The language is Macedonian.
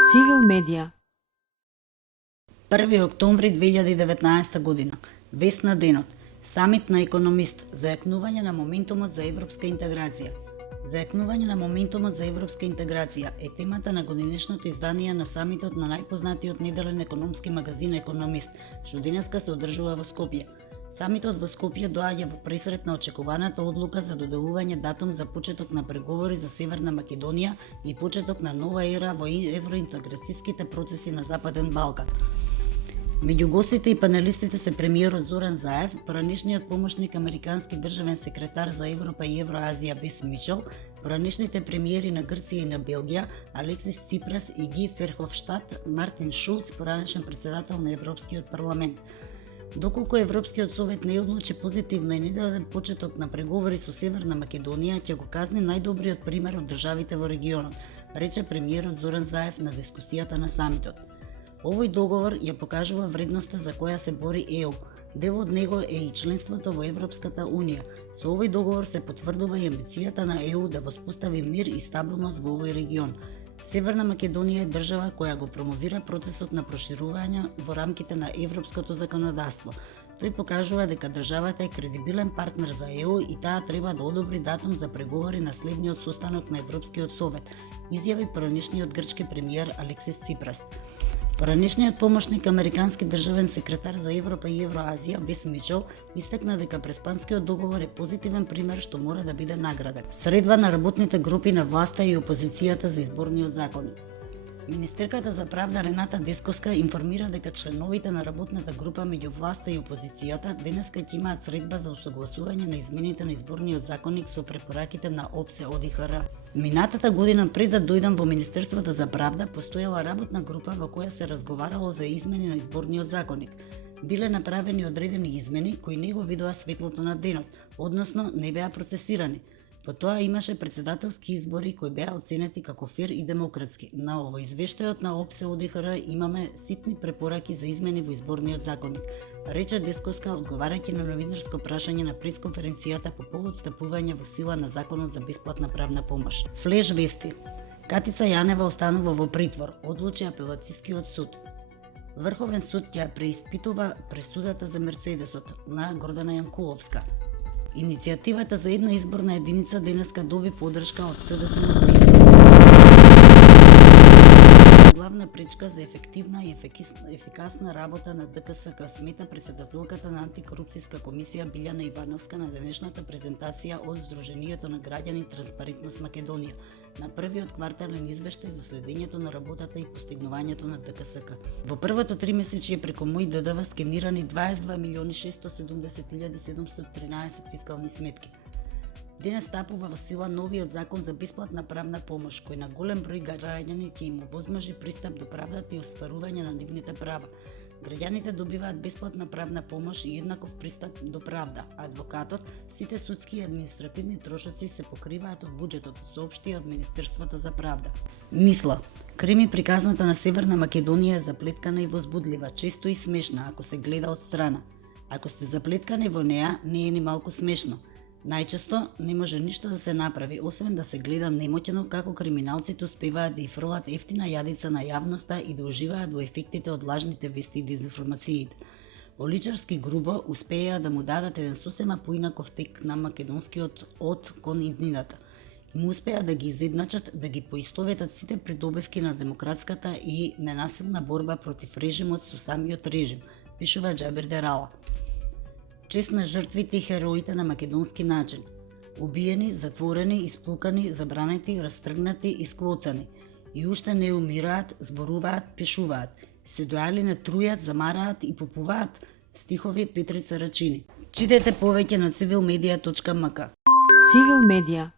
Цивил медија. 1 октомври 2019 година. Вест на денот. Самит на економист. Зајакнување на моментумот за европска интеграција. Зајакнување на моментумот за европска интеграција е темата на годинешното издание на самитот на најпознатиот неделен економски магазин Економист, што денеска се одржува во Скопје. Самитот во Скопје доаѓа во пресрет на очекуваната одлука за доделување датум за почеток на преговори за Северна Македонија и почеток на нова ера во евроинтеграцијските процеси на Западен Балкан. Меѓу гостите и панелистите се премиерот Зоран Заев, поранешниот помошник американски државен секретар за Европа и Евроазија Вес Мичел, поранешните премиери на Грција и на Белгија Алексис Ципрас и Ги Ферховштат, Мартин Шулц, поранешен председател на Европскиот парламент. Доколку Европскиот совет не одлучи позитивно и не даде почеток на преговори со Северна Македонија, ќе го казни најдобриот пример од државите во регионот, рече премиерот Зоран Заев на дискусијата на самитот. Овој договор ја покажува вредноста за која се бори ЕУ. Дел од него е и членството во Европската Унија. Со овој договор се потврдува и амбицијата на ЕУ да воспостави мир и стабилност во овој регион. Северна Македонија е држава која го промовира процесот на проширување во рамките на европското законодавство. Тој покажува дека државата е кредибилен партнер за ЕУ и таа треба да одобри датум за преговори на следниот состанок на Европскиот совет, изјави поранешниот грчки премиер Алексис Ципрас. Поранешниот помошник американски државен секретар за Европа и Евроазија Вес Мичел истакна дека Преспанскиот договор е позитивен пример што мора да биде награден. Средба на работните групи на власта и опозицијата за изборниот законник. Министерката за правда Рената Десковска информира дека членовите на работната група меѓу власта и опозицијата денеска ќе имаат средба за усогласување на измените на изборниот законник со препораките на ОПСЕ ОДИХР. Минатата година пред да дојдам во Министерството за правда постоела работна група во која се разговарало за измени на изборниот законник. Биле направени одредени измени кои не го видоа светлото на денот, односно не беа процесирани. Потоа имаше председателски избори кои беа оценети како фер и демократски. На овој извештајот на ОПСЕ ОДИХР имаме ситни препораки за измени во изборниот законник, рече Десковска одговарајќи на новинарско прашање на пресконференцијата по повод стапување во сила на законот за бесплатна правна помош. Флеш вести. Катица Јанева останува во притвор, одлучи апелацискиот суд. Врховен суд ќе преиспитува пресудата за Мерцедесот на Гордана Јанкуловска. Иницијативата за една изборна единица денеска доби поддршка од СДСМ. Главна пречка за ефективна и ефикасна работа на ДКСК, смета председателката на антикорупцијска комисија Билјана Ивановска на денешната презентација од Сдруженијето на граѓани Транспарентност Македонија на првиот квартален извештај за следењето на работата и постигнувањето на ДКСК. Во првото тримесечие преку Мој ДДВ скенирани 22.670.713 фискални сметки. Денес стапува во сила новиот закон за бесплатна правна помош, кој на голем број граѓани ќе им овозможи пристап до правдата и остварување на нивните права. Граѓаните добиваат бесплатна правна помош и еднаков пристап до правда. Адвокатот, сите судски и административни трошоци се покриваат од буџетот, соопшти од Министерството за правда. Мисла. Крими приказната на Северна Македонија е заплеткана и возбудлива, често и смешна ако се гледа од страна. Ако сте заплеткани во неа, не е ни малку смешно. Најчесто не може ништо да се направи, освен да се гледа немотено како криминалците успеваат да ја фрлат ефтина јадица на јавноста и да уживаат во ефектите од лажните вести и дезинформациите. Оличарски грубо успеа да му дадат еден сосема поинаков тек на македонскиот од кон иднината. Му успеа да ги изедначат, да ги поистоветат сите придобивки на демократската и ненасилна борба против режимот со самиот режим, пишува Џабир Дерала. Чест на жртвите и хероите на македонски начин. Убиени, затворени, исплукани, забранети, растргнати и склоцани. И уште не умираат, зборуваат, пишуваат. Се дојали не трујат, замараат и попуваат. Стихови Петрица Рачини. Читете повеќе на civilmedia.mk. Цивил медија.